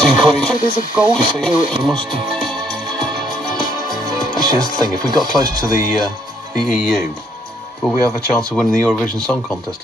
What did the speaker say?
Dancing Queen. There's a gold. You see, we must. Actually, here's the thing: if we got close to the EU, will we have a chance of winning the Eurovision Song Contest?